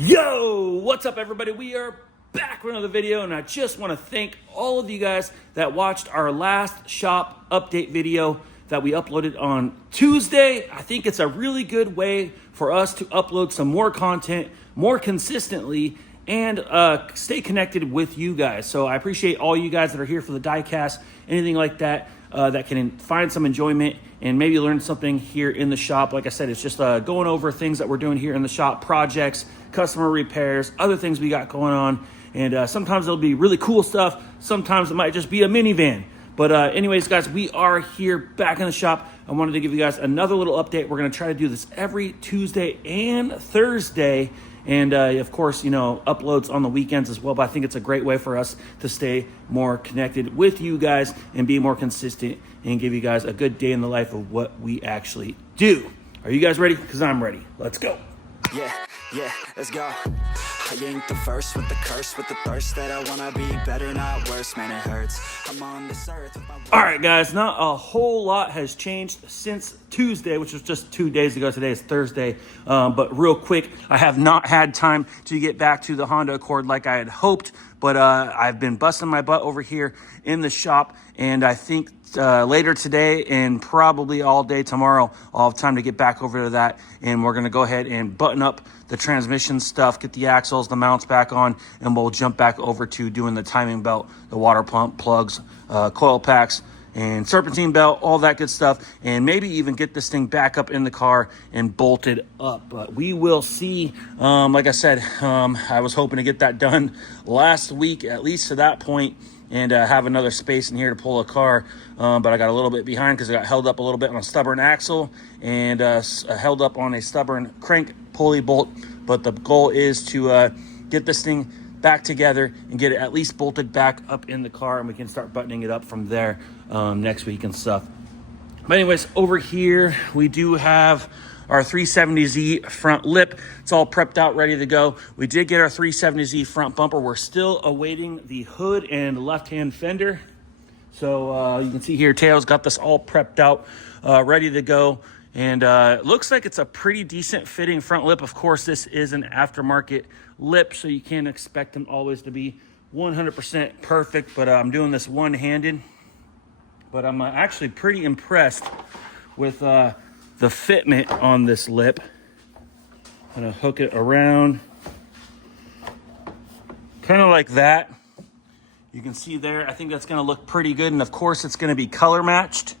Yo, what's up everybody? We are back with another video, and I just want to thank all of you guys that watched our last shop update video that we uploaded on Tuesday. I think it's a really good way for us to upload some more content more consistently and stay connected with you guys. So I appreciate all you guys that are here for the Diecast, anything like that, that can find some enjoyment and maybe learn something here in the shop. Like I said, it's just going over things that we're doing here in the shop, projects, customer repairs, other things we got going on. And sometimes it'll be really cool stuff. Sometimes it might just be a minivan. But anyways, guys, we are here back in the shop. I wanted to give you guys another little update. We're going to try to do this every Tuesday and Thursday. And of course, you know, uploads on the weekends as well. But I think it's a great way for us to stay more connected with you guys and be more consistent and give you guys a good day in the life of what we actually do. Are you guys ready? Because I'm ready. Let's go. Yeah, let's go. I ain't the first with the curse, with the thirst that I wanna be better, not worse, man, it hurts. I'm on this earth with my... All right, guys, not a whole lot has changed since Tuesday, which was just 2 days ago. Today is Thursday. But real quick, I have not had time to get back to the Honda Accord like I had hoped, but I've been busting my butt over here in the shop, and I think later today and probably all day tomorrow, I'll have time to get back over to that, and we're going to go ahead and button up the transmission stuff, get the axles, the mounts back on, and we'll jump back over to doing the timing belt, the water pump, plugs, coil packs, and serpentine belt, all that good stuff, and maybe even get this thing back up in the car and bolted up. But we will see. Like I said, I was hoping to get that done last week, at least to that point, and have another space in here to pull a car. But I got a little bit behind because I got held up a little bit on a stubborn axle and held up on a stubborn crank pulley bolt. But the goal is to get this thing back together and get it at least bolted back up in the car, and we can start buttoning it up from there next week and stuff. But anyways, over here we do have our 370Z front lip. It's all prepped out, ready to go. We did get our 370Z front bumper. We're still awaiting the hood and left-hand fender. So you can see here, Teo's got this all prepped out, ready to go. And it looks like it's a pretty decent fitting front lip. Of course, this is an aftermarket lip, so you can't expect them always to be 100% perfect. But I'm doing this one-handed. But I'm actually pretty impressed with the fitment on this lip. I'm gonna hook it around kind of like that. You can see there, I think that's gonna look pretty good. And of course it's gonna be color matched,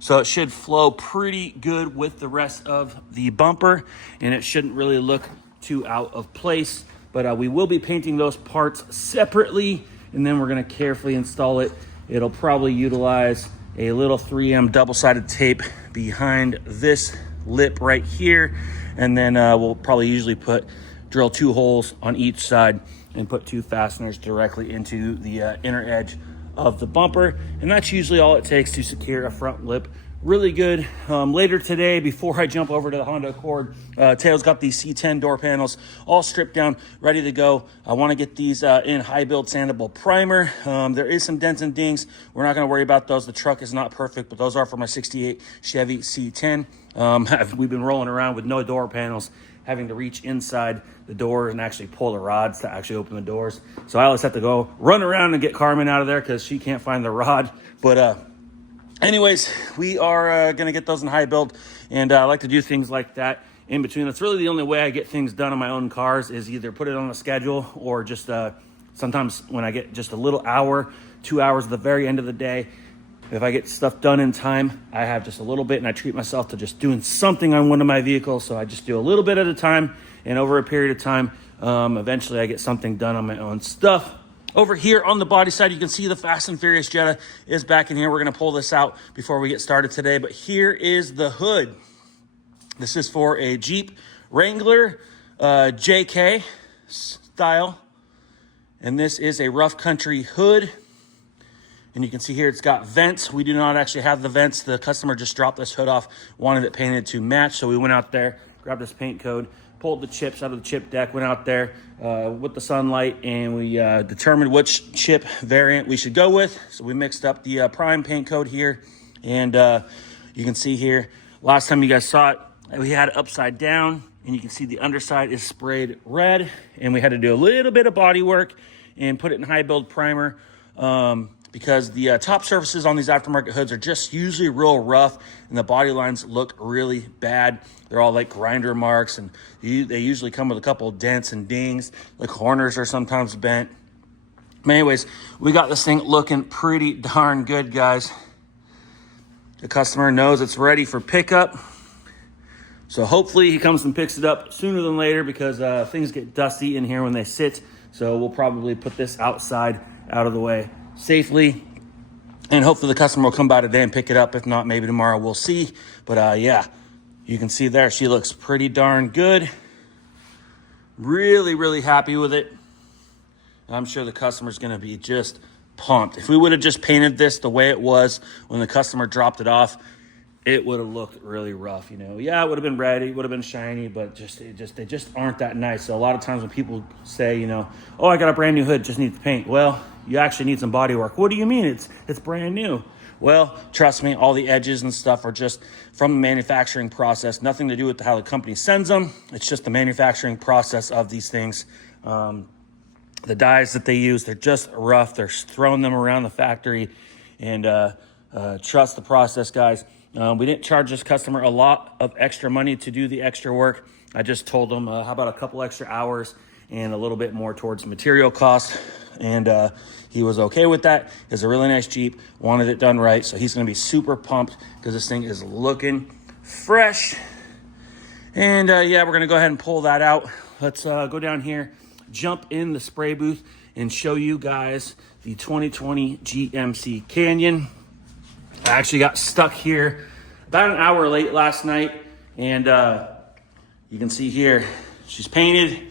so it should flow pretty good with the rest of the bumper, and it shouldn't really look too out of place. But we will be painting those parts separately, and then we're gonna carefully install it. It'll probably utilize a little 3M double-sided tape behind this lip right here, and then we'll probably usually drill 2 holes on each side and put 2 fasteners directly into the inner edge of the bumper, and that's usually all it takes to secure a front lip really good. Later today, before I jump over to the Honda Accord, Teo's got these C10 door panels all stripped down, ready to go. I want to get these in high build sandable primer. There is some dents and dings. We're not going to worry about those. The truck is not perfect, but those are for my 68 Chevy C10. We've been rolling around with no door panels, having to reach inside the door and actually pull the rods to actually open the doors. So I always have to go run around and get Karmen out of there because she can't find the rod. But anyways, we are going to get those in high build, and I like to do things like that in between. That's really the only way I get things done on my own cars, is either put it on a schedule or just sometimes when I get just a little hour, 2 hours at the very end of the day. If I get stuff done in time, I have just a little bit, and I treat myself to just doing something on one of my vehicles. So I just do a little bit at a time, and over a period of time, eventually I get something done on my own stuff. Over here on the body side, you can see the Fast and Furious Jetta is back in here. We're going to pull this out before we get started today. But here is the hood. This is for a Jeep Wrangler JK style. And this is a rough country hood. And you can see here it's got vents. We do not actually have the vents. The customer just dropped this hood off, wanted it painted to match. So we went out there, grabbed this paint code, pulled the chips out of the chip deck, went out there with the sunlight, and we determined which chip variant we should go with. So we mixed up the prime paint code here, and you can see here, last time you guys saw it, we had it upside down. and you can see the underside is sprayed red, and we had to do a little bit of body work and put it in high build primer because the top surfaces on these aftermarket hoods are just usually real rough, and the body lines look really bad. They're all like grinder marks, and they usually come with a couple of dents and dings. The corners are sometimes bent. But anyways, we got this thing looking pretty darn good, guys. The customer knows it's ready for pickup. So hopefully he comes and picks it up sooner than later, because things get dusty in here when they sit. So we'll probably put this outside, out of the way safely. And hopefully the customer will come by today and pick it up. If not, maybe tomorrow, we'll see. But yeah, you can see there, she looks pretty darn good. Really, really happy with it. I'm sure the customer's gonna be just pumped. If we would have just painted this the way it was when the customer dropped it off, it would have looked really rough, you know. Yeah, it would have been red, it would have been shiny, but they just aren't that nice. So a lot of times when people say, you know, oh, I got a brand new hood, just needs paint. Well, you actually need some body work. What do you mean? It's brand new. Well, trust me, all the edges and stuff are just from the manufacturing process. Nothing to do with how the company sends them. It's just the manufacturing process of these things. The dyes that they use, they're just rough. They're throwing them around the factory, and trust the process, guys. We didn't charge this customer a lot of extra money to do the extra work. I just told them, how about a couple extra hours and a little bit more towards material cost. And he was okay with that. It's a really nice Jeep, wanted it done right. So he's gonna be super pumped because this thing is looking fresh. And yeah, we're gonna go ahead and pull that out. Let's go down here, jump in the spray booth, and show you guys the 2020 GMC Canyon. I actually got stuck here about an hour late last night, and you can see here, she's painted.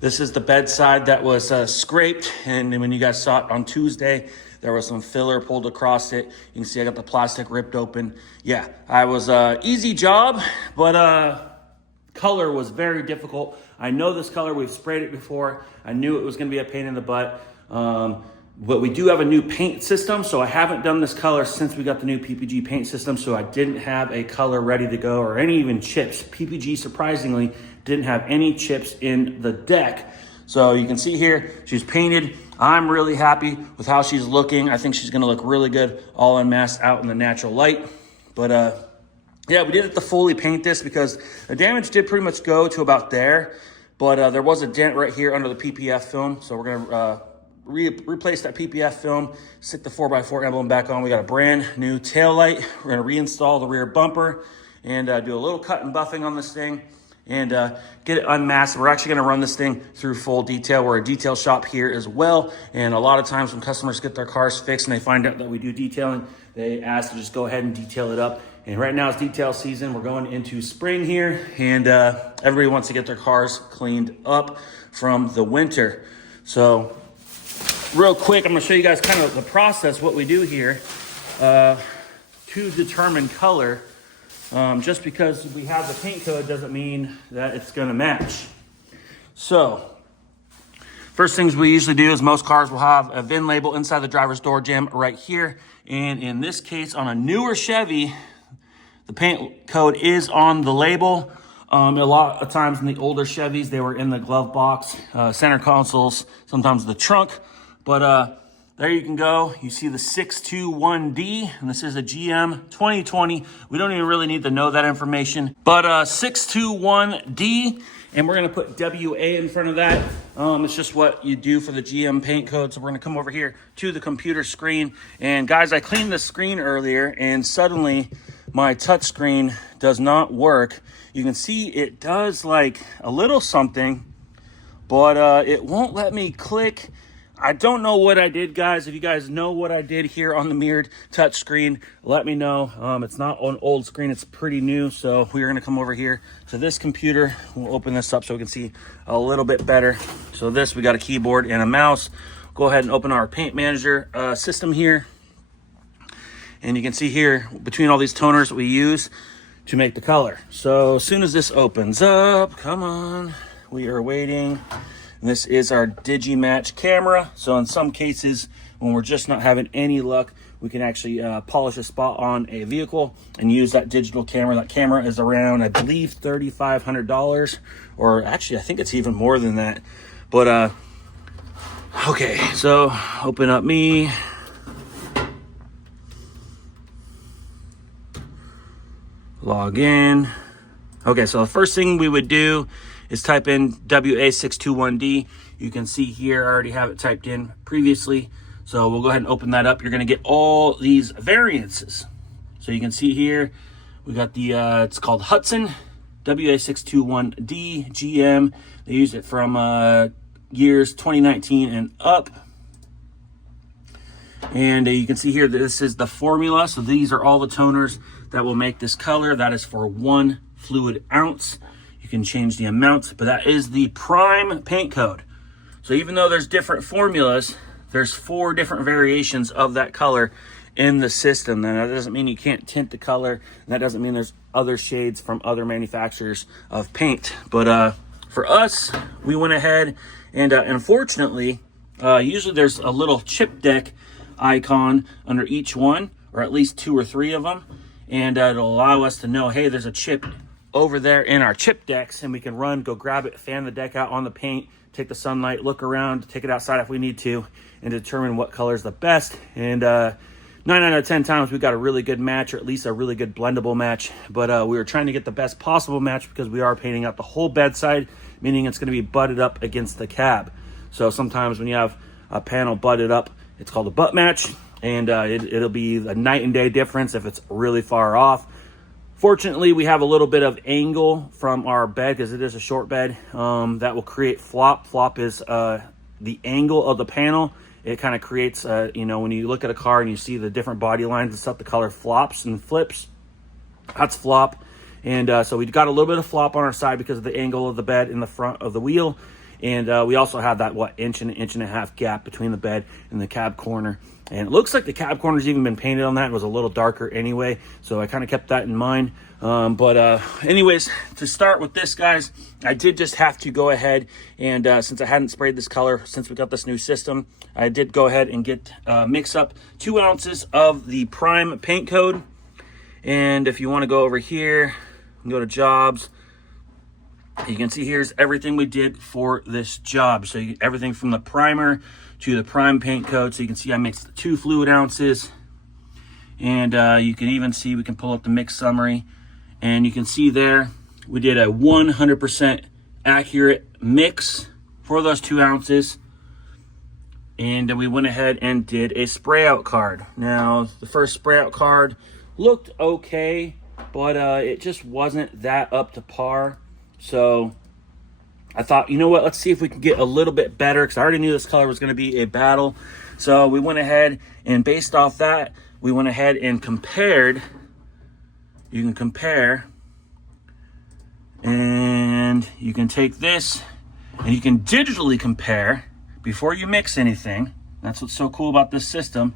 This is the bedside that was scraped, and when you guys saw it on Tuesday, there was some filler pulled across it. You can see I got the plastic ripped open. Yeah, I was easy job, but color was very difficult. I know this color, we've sprayed it before. I knew it was gonna be a pain in the butt. But we do have a new paint system, so I haven't done this color since we got the new PPG paint system, so I didn't have a color ready to go or any even chips. PPG, surprisingly, didn't have any chips in the deck. So you can see here, she's painted. I'm really happy with how she's looking. I think she's gonna look really good all unmasked out in the natural light. But yeah, we did have to fully paint this because the damage did pretty much go to about there, but there was a dent right here under the PPF film, so we're gonna replace that PPF film, stick the 4x4 emblem back on. We got a brand new tail light. We're gonna reinstall the rear bumper and do a little cut and buffing on this thing and get it unmasked. We're actually gonna run this thing through full detail. We're a detail shop here as well, and a lot of times when customers get their cars fixed and they find out that we do detailing, they ask to just go ahead and detail it up. And right now it's detail season. We're going into spring here, and everybody wants to get their cars cleaned up from the winter. So real quick, I'm gonna show you guys kind of the process, what we do here to determine color. Just because we have the paint code doesn't mean that it's gonna match. So, first things we usually do is most cars will have a VIN label inside the driver's door jamb right here. And in this case, on a newer Chevy, the paint code is on the label. A lot of times in the older Chevys, they were in the glove box, center consoles, sometimes the trunk. But there you can go. You see the 621D, and this is a GM 2020. We don't even really need to know that information. But 621D, and we're gonna put WA in front of that. It's just what you do for the GM paint code. So we're gonna come over here to the computer screen. And guys, I cleaned the screen earlier, and suddenly my touch screen does not work. You can see it does like a little something, but it won't let me click. I don't know what I did, guys. If you guys know what I did here on the mirrored touch screen, let me know. It's not on old screen, it's pretty new. So we're gonna come over here to this computer. We'll open this up so we can see a little bit better. So this, we got a keyboard and a mouse. Go ahead and open our paint manager system here. And you can see here, between all these toners we use to make the color. So as soon as this opens up, come on, we are waiting. And this is our Digimatch camera. So in some cases, when we're just not having any luck we can actually polish a spot on a vehicle and use that digital camera. That camera is around, I believe, $3,500, or actually, I think it's even more than that. But, okay, so open up me. Log in. Okay, so the first thing we would do is type in WA621D. You can see here, I already have it typed in previously. So we'll go ahead and open that up. You're gonna get all these variances. So you can see here, we got the, it's called Hudson, WA621D GM. They use it from years 2019 and up. And you can see here that this is the formula. So these are all the toners that will make this color. That is for 1 fluid ounce. You can change the amounts, but that is the prime paint code. So even though there's different formulas, there's 4 different variations of that color in the system. Now, that doesn't mean you can't tint the color. And that doesn't mean there's other shades from other manufacturers of paint. But for us, we went ahead and unfortunately, usually there's a little chip deck icon under each one, or at least 2 or 3 of them. And it'll allow us to know, hey, there's a chip over there in our chip decks, and we can run, go grab it, fan the deck out on the paint, take the sunlight, look around, take it outside if we need to, and determine what color is the best. And 9 out of 10 times we got a really good match, or at least a really good blendable match. But we were trying to get the best possible match because we are painting out the whole bedside, meaning it's going to be butted up against the cab. So sometimes when you have a panel butted up, it's called a butt match. And it'll be a night and day difference if it's really far off. Fortunately, we have a little bit of angle from our bed because it is a short bed that will create flop. Flop is the angle of the panel. It kind of creates, you know, when you look at a car and you see the different body lines and stuff, the color flops and flips. That's flop. And so we got a little bit of flop on our side because of the angle of the bed in the front of the wheel. And we also have that, inch and a half gap between the bed and the cab corner. And it looks like the cab corner's even been painted on that. It was a little darker anyway, so I kind of kept that in mind. Anyways, to start with this, guys, I did just have to go ahead and, since I hadn't sprayed this color since we got this new system, I did go ahead and mix up 2 ounces of the prime paint code. And if you want to go over here and go to jobs, you can see here's everything we did for this job. So everything from the primer to the prime paint code. So you can see I mixed 2 fluid ounces. And you can even see, we can pull up the mix summary. And you can see there, we did a 100% accurate mix for those 2 ounces. And then we went ahead and did a spray out card. Now, the first spray out card looked okay, but it just wasn't that up to par. So I thought, you know what, let's see if we can get a little bit better, because I already knew this color was going to be a battle. So we went ahead and based off that, we went ahead and compared. You can compare, and you can take this and you can digitally compare before you mix anything. That's what's so cool about this system,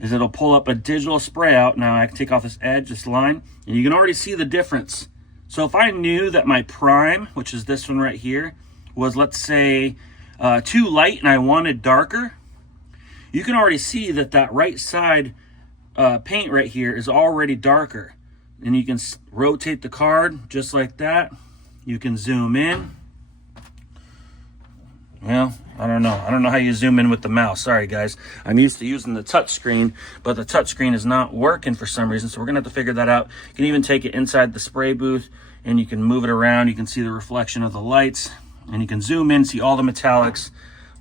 is it'll pull up a digital spray out. Now I can take off this edge, this line, and you can already see the difference. So if I knew that my prime, which is this one right here, was, let's say, too light and I wanted darker, you can already see that that right side paint right here is already darker. And you can rotate the card just like that. You can zoom in. Well, I don't know. I don't know how you zoom in with the mouse. Sorry, guys. I'm used to using the touch screen, but the touch screen is not working for some reason, so we're going to have to figure that out. You can even take it inside the spray booth, and you can move it around. You can see the reflection of the lights, and you can zoom in, see all the metallics.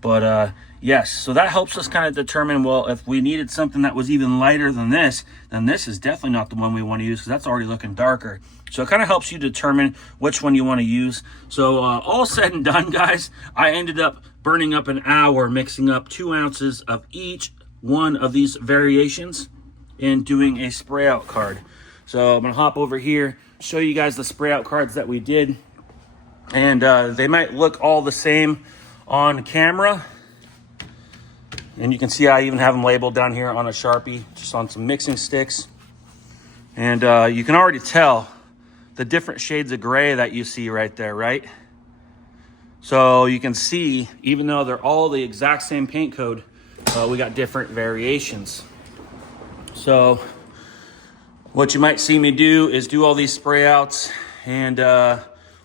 But, yes, so that helps us kind of determine, well, if we needed something that was even lighter than this, then this is definitely not the one we want to use, because that's already looking darker. So it kind of helps you determine which one you want to use. So all said and done, guys, I ended up burning up an hour mixing up 2 ounces of each one of these variations and doing a spray out card. So I'm going to hop over here, show you guys the spray out cards that we did. And they might look all the same on camera. And you can see I even have them labeled down here on a Sharpie, just on some mixing sticks. And you can already tell the different shades of gray that you see right there, right? So you can see, even though they're all the exact same paint code, we got different variations. So what you might see me do is do all these spray outs, and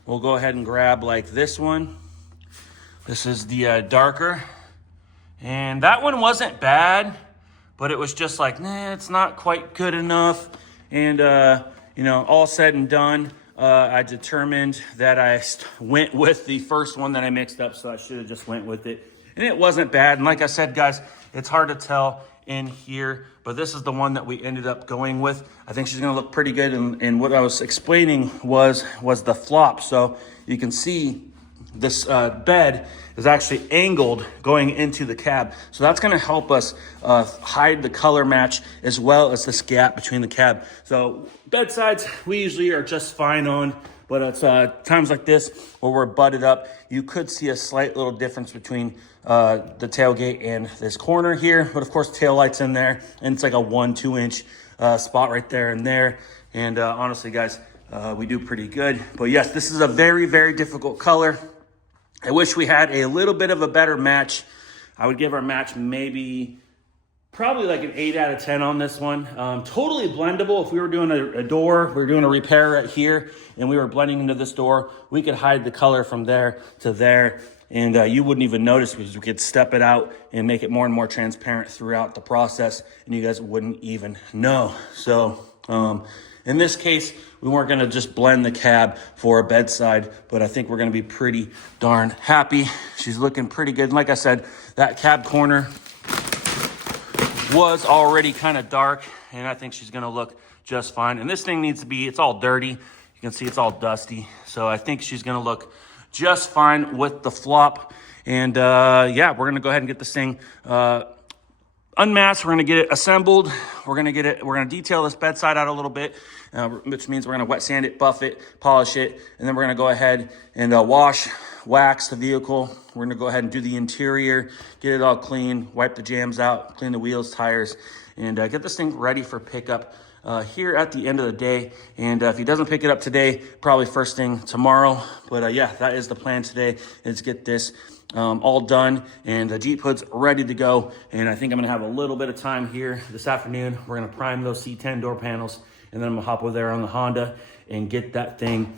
we'll go ahead and grab like this one. This is the darker, and that one wasn't bad, but it was just like, nah, it's not quite good enough. And you know, all said and done, I determined that I went with the first one that I mixed up, so I should have just went with it. And it wasn't bad. And like I said, guys, it's hard to tell in here, but this is the one that we ended up going with. I think she's gonna look pretty good. And what I was explaining was the flop. So you can see this bed is actually angled going into the cab. So that's gonna help us hide the color match as well as this gap between the cab. So bed sides, we usually are just fine on, but it's times like this where we're butted up, you could see a slight little difference between the tailgate and this corner here. But of course, tail light's in there, and it's like a 1-2 inch spot right there and there. And honestly, guys, we do pretty good. But yes, this is a very, very difficult color. I wish we had a little bit of a better match. I would give our match probably like an 8 out of 10 on this one. Totally blendable. If we were doing a door, we were doing a repair right here, and we were blending into this door, we could hide the color from there to there, and you wouldn't even notice, because we could step it out and make it more and more transparent throughout the process, and you guys wouldn't even know. So in this case, we weren't gonna just blend the cab for a bedside, but I think we're gonna be pretty darn happy. She's looking pretty good. And like I said, that cab corner was already kind of dark, and I think she's gonna look just fine. And this thing needs to be, it's all dirty. You can see it's all dusty. So I think she's gonna look just fine with the flop. And yeah, we're gonna go ahead and get this thing unmasked. We're gonna get it assembled. We're gonna detail this bedside out a little bit, which means we're gonna wet sand it, buff it, polish it, and then we're gonna go ahead and wax the vehicle. We're gonna go ahead and do the interior, get it all clean, wipe the jams out, clean the wheels, tires, and get this thing ready for pickup here at the end of the day. And if he doesn't pick it up today, probably first thing tomorrow. But yeah, that is the plan today, is get this all done, and the Jeep hood's ready to go. And I think I'm gonna have a little bit of time here this afternoon. We're gonna prime those C10 door panels, and then I'm gonna hop over there on the Honda and get that thing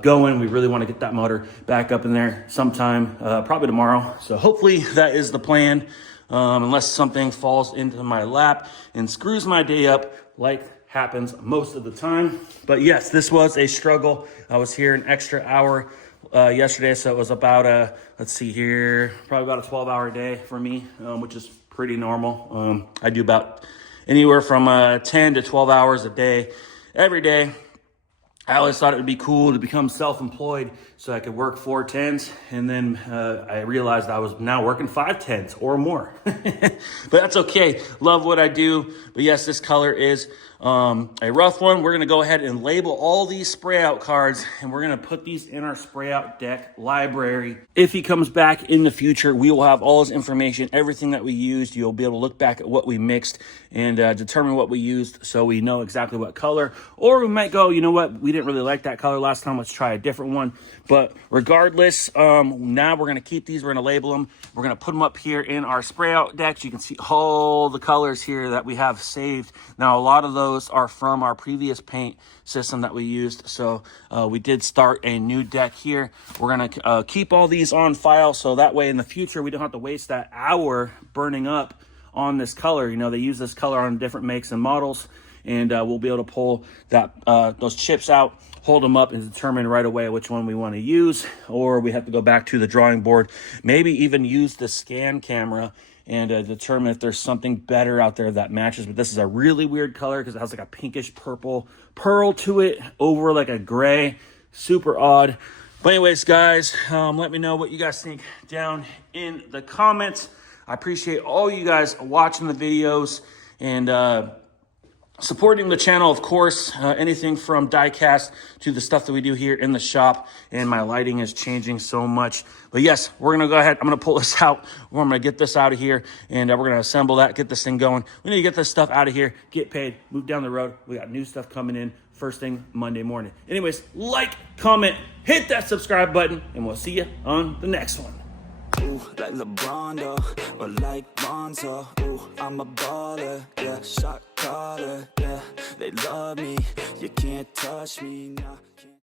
going. We really want to get that motor back up in there sometime, probably tomorrow. So hopefully that is the plan, unless something falls into my lap and screws my day up, like happens most of the time. But yes, this was a struggle. I was here an extra hour yesterday, so it was about let's see here, probably about a 12-hour day for me, which is pretty normal. I do about anywhere from 10 to 12 hours a day every day. I always thought it would be cool to become self-employed so I could work 4 10s, and then I realized I was now working 5 10s or more. But that's okay. Love what I do. But yes, this color is a rough one. We're going to go ahead and label all these spray out cards, and we're going to put these in our spray out deck library. If he comes back in the future, we will have all his information, everything that we used. You'll be able to look back at what we mixed and determine what we used, so we know exactly what color. Or we might go, you know what, we didn't really like that color last time, let's try a different one. But regardless, now we're going to keep these, we're going to label them, we're going to put them up here in our spray out decks. You can see all the colors here that we have saved. Now a lot of those are from our previous paint system that we used, so we did start a new deck here. We're going to keep all these on file, so that way in the future we don't have to waste that hour burning up on this color. You know, they use this color on different makes and models, and we'll be able to pull that those chips out, hold them up, and determine right away which one we want to use. Or we have to go back to the drawing board, maybe even use the scan camera and determine if there's something better out there that matches. But this is a really weird color because it has like a pinkish purple pearl to it over like a gray. Super odd. But anyways, guys, let me know what you guys think down in the comments. I appreciate all you guys watching the videos and supporting the channel, of course. Anything from Diecast to the stuff that we do here in the shop. And my lighting is changing so much. But yes, we're going to go ahead. I'm going to pull this out. I'm going to get this out of here. And we're going to assemble that, get this thing going. We need to get this stuff out of here, get paid, move down the road. We got new stuff coming in first thing Monday morning. Anyways, like, comment, hit that subscribe button, and we'll see you on the next one. Ooh, like LeBron, though, or like Lonzo. Ooh, I'm a baller, yeah, shot caller, yeah. They love me, you can't touch me, nah, can't.